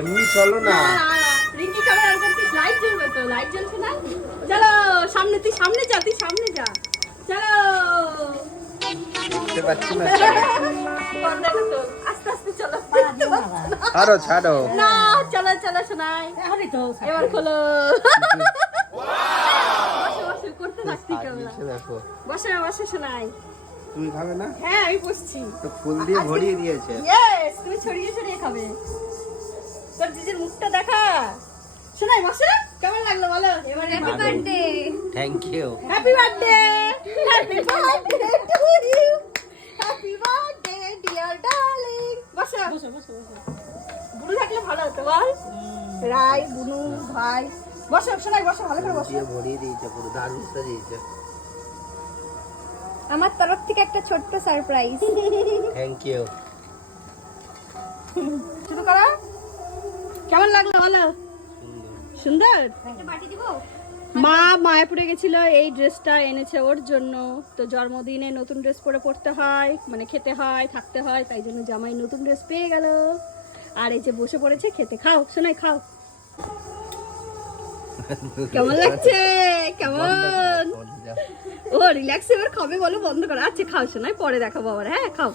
এমনি চলো না। রিঙ্কি ক্যামেরা অন করতে লাইট জ্বলবে তো, লাইট জ্বলছে না? চলো সামনে, তুই সামনে যা, তুই সামনে যা। চলো। বুঝতে পারছি না। পর্দাটা তো আস্তে আস্তে চলো। ছাড়ো ছাড়ো। না চলো চলো শোনাই। এবার খোলো। বসে বসে করতে থাকতি ক্যামেরা। দেখো বসে বসে শোনাই। তুমি খাবে না? হ্যাঁ আমি বসছি। তো ফুল দিয়ে ভরিয়ে দিয়েছে। ইয়েস, তুমি ছড়িয়ে ছড়িয়ে খাবে। তোর দিদির মুখটা দেখা। শোনাই বসে। কেমন লাগলো বলো? এবার happy birthday. Thank you. Happy birthday. Happy birthday to you. Happy birthday dear darling. বসো বসো বসো বসো। বুনু থাকলে ভালো হতো বল। রাই বুনু ভাই বসো, শোনাই বসো, ভালো করে বসো। দিয়ে ভরিয়ে দিয়েছে, পুরো দারুণ সাজিয়েছে। আমার তরফ থেকে একটা ছোট্ট সারপ্রাইজ। Thank you. শুরু করো। কেমন লাগলো বলো? সুন্দর। মা মায়াপুরে গেছিল, এই ড্রেসটা এনেছে ওর জন্য। তো জন্মদিনে নতুন ড্রেস পরে পড়তে হয়, মানে খেতে হয়, থাকতে হয়, তাই জন্য জামাই নতুন ড্রেস পেয়ে গেল। আর এই যে বসে পড়েছে খেতে। খাও শোনাই খাও। কেমন লাগছে? কেমন? ও রিল্যাক্স এবার খাবে বলো, বন্ধ করো। আচ্ছা খাও শোনাই, পরে দেখাবো আবার। হ্যাঁ খাও।